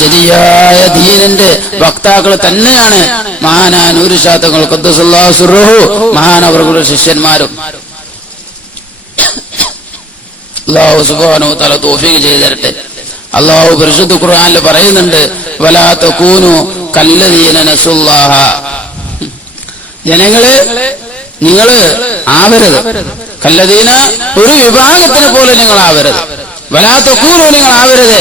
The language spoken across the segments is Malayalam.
ശരിയായ ദീനിന്റെ വക്താക്കൾ തന്നെയാണ് മഹാനായ നൂരുശാത്തങ്ങൾ സുറുഹു മഹാനവറുകളുടെ ശിഷ്യന്മാരും. അള്ളാഹു സുബാനോ തല തോഫിക്ക് ചെയ്തു തരട്ടെ. അള്ളാഹു പരിശുദ്ധ ഖുർആാനിൽ പറയുന്നുണ്ട് വലാത്ത കൂനു കല്ലദീന നസുല്ലാഹ. ജനങ്ങൾ നിങ്ങൾ ആവരുത്. കല്ലദീന ഒരു വിഭാഗത്തിനെ പോലെ നിങ്ങൾ ആവരുത് വലാത്ത കൂനു നിങ്ങൾ ആവരുത്.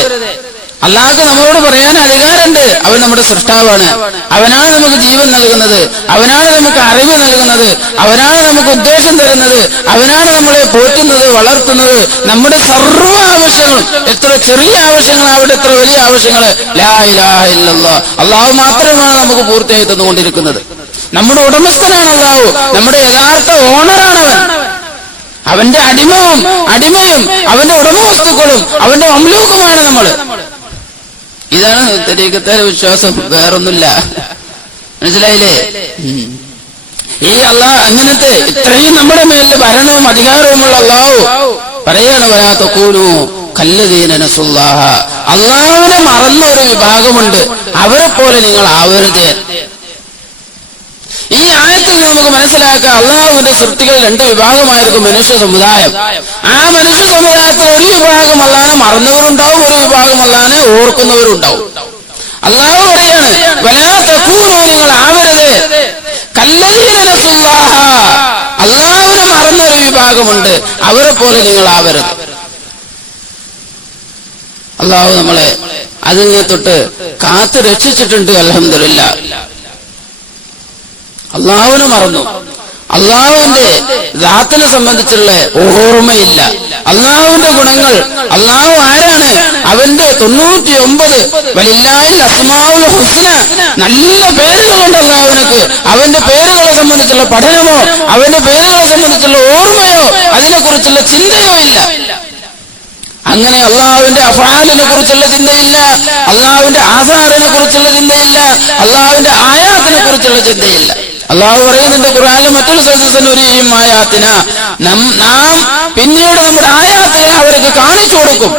അള്ളാഹ്ക്ക് നമ്മളോട് പറയാൻ അധികാരമുണ്ട്. അവൻ നമ്മുടെ സൃഷ്ടാവാണ്. അവനാണ് നമുക്ക് ജീവൻ നൽകുന്നത്. അവനാണ് നമുക്ക് അറിവ് നൽകുന്നത്. അവനാണ് നമുക്ക് ഉദ്ദേശം തരുന്നത്. അവനാണ് നമ്മളെ പോറ്റുന്നത് വളർത്തുന്നത്. നമ്മുടെ സർവ ആവശ്യങ്ങളും എത്ര ചെറിയ ആവശ്യങ്ങളാവട്ടെ എത്ര വലിയ ആവശ്യങ്ങൾ അള്ളാഹു മാത്രമാണ് നമുക്ക് പൂർത്തിയായി തന്നുകൊണ്ടിരിക്കുന്നത്. നമ്മുടെ ഉടമസ്ഥനാണ് അള്ളാഹു. നമ്മുടെ യഥാർത്ഥ ഓണറാണ് അവൻ. അവന്റെ അടിമവും അടിമയും അവന്റെ ഉടമവസ്തുക്കളും അവന്റെ അമലൂക്കുമാണ് നമ്മൾ ഇതാണ് തെരീക്കത്തെ വിശ്വാസം. വേറൊന്നുമില്ല. മനസ്സിലായില്ലേ? ഈ അള്ളാഹ് അങ്ങനത്തെ ഇത്രയും നമ്മുടെ മേലിൽ ഭരണവും അധികാരവുമുള്ള അള്ളാഹു പറയാണ് വരാത്ത കൂലു കല്ലദീന നസുല്ലാഹ. അള്ളാഹുവിനെ മറന്ന ഒരു വിഭാഗമുണ്ട്. അവരെ പോലെ നിങ്ങൾ ആവരുത്. ഈ ആയത്തിൽ നമുക്ക് അള്ളാഹുവിന്റെ സൃഷ്ടികൾ രണ്ട് വിഭാഗമായിരിക്കും മനുഷ്യ സമുദായം. ആ മനുഷ്യ സമുദായത്തിൽ ഒരു വിഭാഗം അല്ലാതെ മറന്നവരുണ്ടാവും ഒരു വിഭാഗം അല്ലാതെ ഓർക്കുന്നവരുണ്ടാവും. അള്ളാഹു പറയാണ് വല്ലാത്ത തക്കൂനു നിങ്ങൾ ആവരുത്. അള്ളാഹുവിനെ മറന്ന ഒരു വിഭാഗമുണ്ട് അവരെ പോലെ നിങ്ങൾ ആവരുത്. അള്ളാഹു നമ്മളെ അതിൽ നിന്ന് തൊട്ട് കാത്തു രക്ഷിച്ചിട്ടുണ്ട് അലഹമില്ല അള്ളാഹുവിനെ മറന്നു. അള്ളാഹുവിന്റെ ദാത്തിനെ സംബന്ധിച്ചുള്ള ഓർമ്മയില്ല. അള്ളാഹുവിന്റെ ഗുണങ്ങൾ അള്ളാഹു ആരാണ്? അവന്റെ തൊണ്ണൂറ്റി ഒമ്പത് വലില്ലായിൽ അസ്മാവുൽ ഹുസ്ന. നല്ല പേരുകളുണ്ട് അള്ളാഹുവിനക്ക്. അവന്റെ പേരുകളെ സംബന്ധിച്ചുള്ള പഠനമോ അവന്റെ പേരുകളെ സംബന്ധിച്ചുള്ള ഓർമ്മയോ അതിനെക്കുറിച്ചുള്ള ചിന്തയോ ഇല്ല. അങ്ങനെ അള്ളാഹുവിന്റെ അഫാലിനെ കുറിച്ചുള്ള ചിന്തയില്ല. അള്ളാഹുവിന്റെ ആസാറിനെ കുറിച്ചുള്ള ചിന്തയില്ല. അള്ളാഹുവിന്റെ ആയാത്തിനെ കുറിച്ചുള്ള ചിന്തയില്ല. അള്ളാഹു പറയുന്നുണ്ട് ഖുർആാനിൽ മറ്റൊരു ഒരു ആയാത്തിന നാം പിന്നീട് നമ്മുടെ ആയാത്തിനെ അവർക്ക് കാണിച്ചു കൊടുക്കും.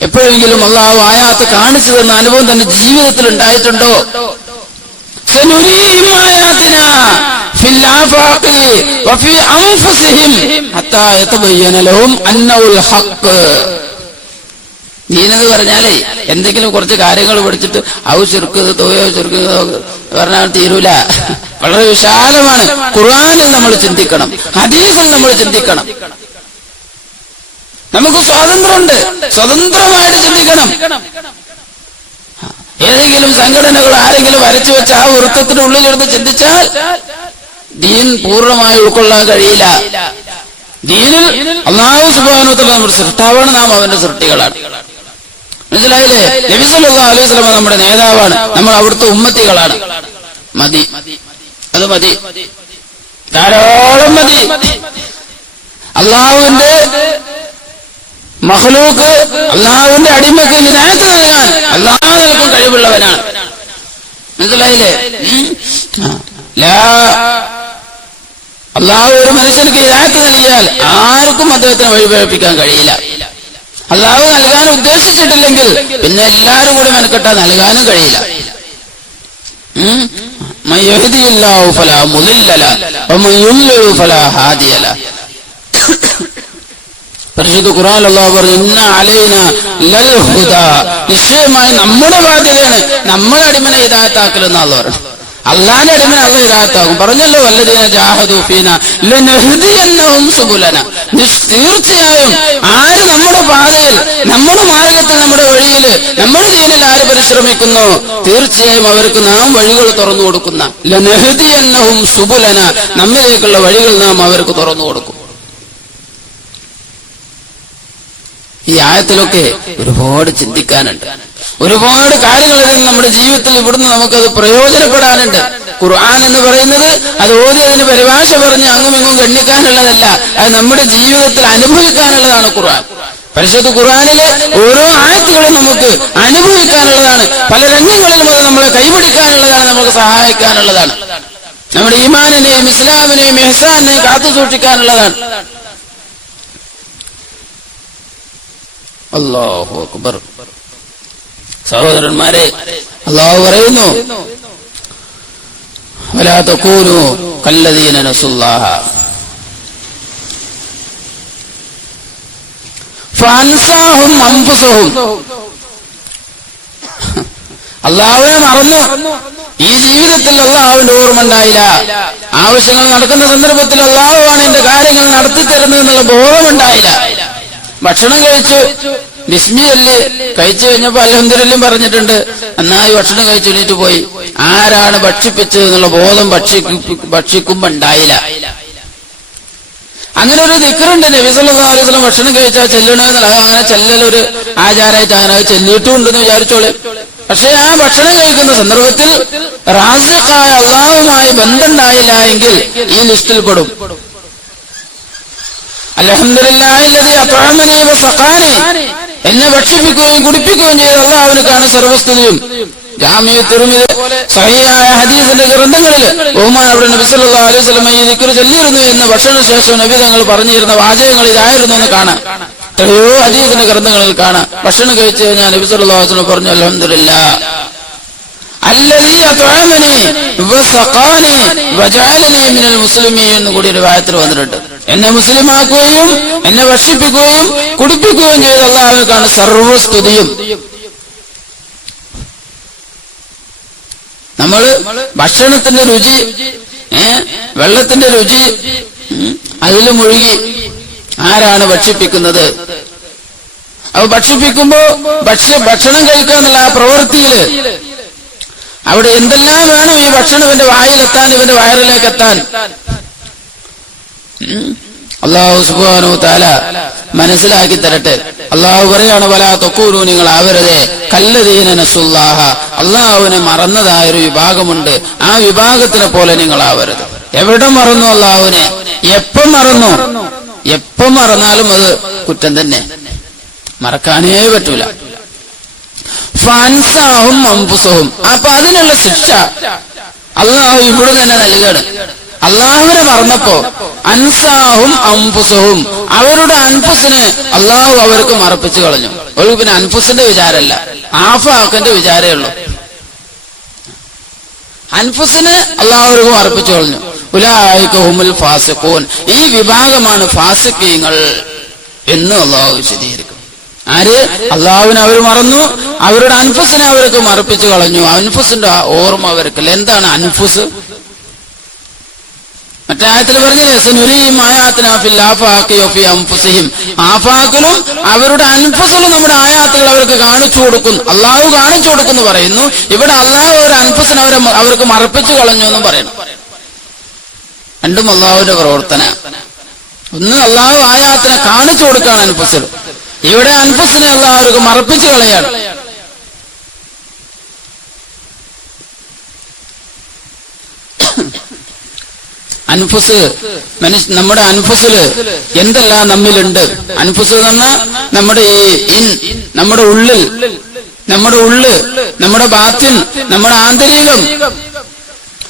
എപ്പോഴെങ്കിലും അള്ളാഹു ആയാത്ത് കാണിച്ചു തന്ന അനുഭവം തന്റെ ജീവിതത്തിൽ ഉണ്ടായിട്ടുണ്ടോ? അന്നൗൽ ഹക്ക് ദീനെന്ന് പറഞ്ഞാലേ എന്തെങ്കിലും കുറച്ച് കാര്യങ്ങൾ പഠിച്ചിട്ട് ഔ ചുരുക്ക് തോയോ ചുരുക്ക് പറഞ്ഞാൽ തീരൂല. വളരെ വിശാലമാണ്. ഖുർആനിൽ നമ്മൾ ചിന്തിക്കണം. ഹദീസിൽ നമ്മൾ ചിന്തിക്കണം. നമുക്ക് സ്വാതന്ത്ര്യമുണ്ട്. സ്വതന്ത്രമായിട്ട് ചിന്തിക്കണം. ഏതെങ്കിലും സംഘടനകൾ ആരെങ്കിലും വരച്ചു വെച്ച ആ വൃത്തത്തിന്റെ ഉള്ളിലെടുത്ത് ചിന്തിച്ചാൽ ദീൻ പൂർണമായി ഉൾക്കൊള്ളാൻ കഴിയില്ല. ദീനിൽ അള്ളാഹു സുബാനോത്തുള്ള നമ്മുടെ സൃഷ്ടാവാണ്. നാം അവന്റെ സൃഷ്ടികളാണ്. മനസ്സിലായില്ലേ? നബിസല്ലാ അലൈഹി നമ്മുടെ നേതാവാണ്. നമ്മൾ അവിടുത്തെ ഉമ്മത്തികളാണ്. മതി. അത് മതി. ധാരാളം മതി. അള്ളാഹുവിന്റെ മഹ്ലൂക്ക് അള്ളാഹുവിന്റെ അടിമക്ക് ഹിദായത്ത് നൽകാൻ അള്ളാഹു നൽകും കഴിവുള്ളവനാണ്. മനസ്സിലായില്ലേ? അള്ളാഹു ഒരു മനുഷ്യർക്ക് ഹിദായത്ത് നൽകിയാൽ ആർക്കും അദ്ദേഹത്തിന് വഴിപഴപ്പിക്കാൻ കഴിയില്ല. അള്ളാഹു നൽകാൻ ഉദ്ദേശിച്ചിട്ടില്ലെങ്കിൽ പിന്നെ എല്ലാരും കൂടി മെനക്കെട്ടാ നൽകാനും കഴിയില്ല. പരിശുദ്ധ അലൈന ലൽ നിശ്ചയമായി നമ്മുടെ ബാധ്യതയാണ് നമ്മളെ അടിമനെ ഇതാത്താക്കലെന്ന് പറഞ്ഞു അള്ളാന്റെ അടിമ അള്ള ഇതാത്താക്കും പറഞ്ഞല്ലോ വല്ലതീന തീർച്ചയായും ആര് നമ്മുടെ പാതയിൽ നമ്മുടെ മാർഗത്തിൽ നമ്മുടെ വഴിയിൽ നമ്മുടെ ദീനിൽ ആര് പരിശ്രമിക്കുന്നു? തീർച്ചയായും അവർക്ക് നാം വഴികൾ തുറന്നു കൊടുക്കുന്ന ലനഹ്ദിയന്നഹും സുബുലന നമ്മിലേക്കുള്ള വഴികൾ നാം അവർക്ക് തുറന്നു കൊടുക്കും. ഈ ആയത്തിലൊക്കെ ഒരുപാട് ചിന്തിക്കാനുണ്ട്. ഒരുപാട് കാര്യങ്ങൾ നമ്മുടെ ജീവിതത്തിൽ ഇവിടുന്ന് നമുക്കത് പ്രയോജനപ്പെടാനുണ്ട്. ഖുർആൻ എന്ന് പറയുന്നത് അത് ഓതി അതിന് പരിഭാഷ പറഞ്ഞ് അങ്ങും ഇങ്ങും ഗണ്ണിക്കാനുള്ളതല്ല അത് നമ്മുടെ ജീവിതത്തിൽ അനുഭവിക്കാനുള്ളതാണ് ഖുർആൻ. പരിശുദ്ധ ഖുർആാനിലെ ഓരോ ആയത്തുകളും നമുക്ക് അനുഭവിക്കാനുള്ളതാണ്. പല രംഗങ്ങളിലും അത് നമ്മളെ കൈപിടിക്കാനുള്ളതാണ് നമുക്ക് സഹായിക്കാനുള്ളതാണ്. നമ്മുടെ ഈമാനിനെയും ഇസ്ലാമിനെയും എഹ്സാനെയും കാത്തു സൂക്ഷിക്കാനുള്ളതാണ്. അള്ളാഹു അക്ബർ. സഹോദരന്മാരെ അള്ളാഹു പറയുന്നു വലാത്തക്കൂരു കല്ലദീന നസുല്ലാഹ. ഫാൻസാഹും അംബുസഹും അള്ളാഹുവിനെ മറന്നു. ഈ ജീവിതത്തിൽ അള്ളാഹുവിന്റെ ഓർമ്മ ഉണ്ടായില്ല. ആവശ്യങ്ങൾ നടക്കുന്ന സന്ദർഭത്തിൽ അള്ളാഹുവാണ് എന്റെ കാര്യങ്ങൾ നടത്തി തരുന്നത് എന്നുള്ള ബോധമുണ്ടായില്ല ഭക്ഷണം കഴിച്ചു. ബിസ്മിയല്ലേ കഴിച്ചു കഴിഞ്ഞപ്പോ അലഹന്ദരെല്ലാം പറഞ്ഞിട്ടുണ്ട്. നന്നായി ഭക്ഷണം കഴിച്ചു എണീറ്റ് പോയി. ആരാണ് ഭക്ഷിപ്പിച്ചത് എന്നുള്ള ബോധം ഭക്ഷിക്കു ഭക്ഷിക്കുമ്പോ ഉണ്ടായില്ല. അങ്ങനെ ഒരു ദിക്കറുണ്ട് നബി സല്ലല്ലാഹു അലൈഹി വസല്ലം ഭക്ഷണം കഴിച്ചാൽ ചെല്ലണമെന്നുള്ള അത് അങ്ങനെ ചെല്ലലൊരു ആചാരമായിട്ട് അങ്ങനെ ചെല്ലിയിട്ടുണ്ടെന്ന് വിചാരിച്ചോളെ. പക്ഷെ ആ ഭക്ഷണം കഴിക്കുന്ന സന്ദർഭത്തിൽ റാസിഖായ അള്ളാഹുമായി ബന്ധമുണ്ടായില്ല എങ്കിൽ ഈ ലിസ്റ്റിൽ പെടും. അലഹമില്ലാ എന്നെ ഭക്ഷിപ്പിക്കുകയും കുടിപ്പിക്കുകയും ചെയ്ത അള്ളാഹുവിനേക്കാണ് സർവസ്തുതിയും ജാമ്യ തിരുമിത് സഹിയായ ഹദീസിന്റെ ഗ്രന്ഥങ്ങളിൽ ബഹുമാൻ അവിടെ നബി സല്ലല്ലാഹു അലൈഹി വസല്ലം ഈ ദിക്ർ ചൊല്ലിയിരുന്നു എന്ന് ഭക്ഷണശേഷം നബി തങ്ങൾ പറഞ്ഞിരുന്ന വാചകങ്ങൾ ഇതായിരുന്നു എന്ന് കാണാം. എത്രയോ ഹദീസിന്റെ ഗ്രന്ഥങ്ങളിൽ കാണാം. ഭക്ഷണം കഴിച്ചു കഴിഞ്ഞാൽ നബി സല്ലല്ലാഹു അലൈഹി വസല്ലം പറഞ്ഞു അലഹമില്ല അല്ലദീ അത്അമനി വസഖാനി വജഅലനി മിനൽ മുസ്ലിമീൻ എന്ന് കൂടി ഒരു വായത്തിൽ വന്നിട്ടുണ്ട്. എന്നെ മുസ്ലിമാക്കുകയും എന്നെ വർഷിപ്പിക്കുകയും കുടിപ്പിക്കുകയും ചെയ്ത അള്ളാഹുക്കാണ് സർവസ്തുതിയും നമ്മൾ ഭക്ഷണത്തിന്റെ രുചി വെള്ളത്തിന്റെ രുചി അതിൽ മുഴുകി ആരാണ് ഭക്ഷിപ്പിക്കുന്നത് അപ്പൊ ഭക്ഷിപ്പിക്കുമ്പോ ഭക്ഷ്യ ഭക്ഷണം കഴിക്കുക എന്നുള്ള ആ പ്രവൃത്തിയിൽ അവിടെ എന്തെല്ലാം വേണം ഈ ഭക്ഷണം ഇവന്റെ വായിലെത്താൻ ഇവന്റെ വയറിലേക്ക് എത്താൻ. അള്ളാഹു സുബാനു താല മനസ്സിലാക്കി തരട്ടെ. അള്ളാഹു പറയാണ് വലാ തൊക്കൂരു നിങ്ങൾ ആവരുത്. കല്ലദീന നസുല്ലാഹ. അള്ളാഹുവിനെ മറന്നതായ ഒരു വിഭാഗമുണ്ട്. ആ വിഭാഗത്തിനെ പോലെ നിങ്ങൾ ആവരുത്. എവിടെ മറന്നു അള്ളാഹുവിനെ എപ്പം മറന്നു? എപ്പം മറന്നാലും അത് കുറ്റം തന്നെ. മറക്കാനേ പറ്റൂല. ഫാൻസാഹും അംബുസഹും അപ്പൊ അതിനുള്ള ശിക്ഷ അള്ളാഹു ഇവിടെ തന്നെ നൽകുകയാണ് അള്ളാഹുവിനെ മറന്നപ്പോ അൻസാഹും അംഫുസഹും അവരുടെ അൻഫുസിനെ അള്ളാഹു അവർക്ക് മറപ്പിച്ചു കളഞ്ഞു. അവർക്ക് പിന്നെ അൻഫുസിന്റെ വിചാരമല്ല ആഫാഖിന്റെ വിചാരമേ ഉള്ളൂ. അൻഫുസിന് അള്ളാഹു അവർക്ക് മറപ്പിച്ചു കളഞ്ഞു. ഉലായിക്കുമുൽ ഫാസിഖൂൻ. ഈ വിഭാഗമാണ് ഫാസിക്കീങ്ങൾ എന്ന് അള്ളാഹു വിശദീകരിക്കും. ആര്? അള്ളാഹുവിനെ അവർ മറന്നു. അവരുടെ അൻഫുസിനെ അവർക്ക് മറപ്പിച്ചു കളഞ്ഞു. അൻഫുസിന്റെ ഓർമ്മ അവർക്കില്ല എന്താണ് അൻഫുസ്? മറ്റേ ആയത്തിൽ പറഞ്ഞില്ലേ സുനുരിയും ആയാത്തിനാഫിൽ ആഫാക്കിയൊഫി അംഫുസിഹിം ആഫാക്കിലും അവരുടെ അൻഫുസിലും നമ്മുടെ ആയാത്തുകൾ അവർക്ക് കാണിച്ചു കൊടുക്കുന്നു. അള്ളാഹു കാണിച്ചു കൊടുക്കുന്നു പറയുന്നു. ഇവിടെ അള്ളാഹു ഒരു അൻഫുസിനെ അവരെ അവർക്ക് മറപ്പിച്ചു കളഞ്ഞു എന്നും പറയുന്നു. രണ്ടും അള്ളാഹുവിന്റെ പ്രവർത്തന. ഒന്ന് അള്ളാഹു ആയാത്തിനെ കാണിച്ചു കൊടുക്കുകയാണ് അൻഫസിൽ. ഇവിടെ അൻഫസിനെ അള്ളാഹു അവർക്ക് മറപ്പിച്ചു കളയാണ് അൻഫുസ്. മനുഷ്യ നമ്മുടെ അൻഫുസിൽ എന്തെല്ലാം നമ്മിലുണ്ട്? അൻഫുസ് എന്ന് നമ്മുടെ ഈ ഇൻ നമ്മുടെ ഉള്ളിൽ നമ്മുടെ ഉള്ള് നമ്മുടെ ബാത്തിൻ നമ്മുടെ ആന്തരികം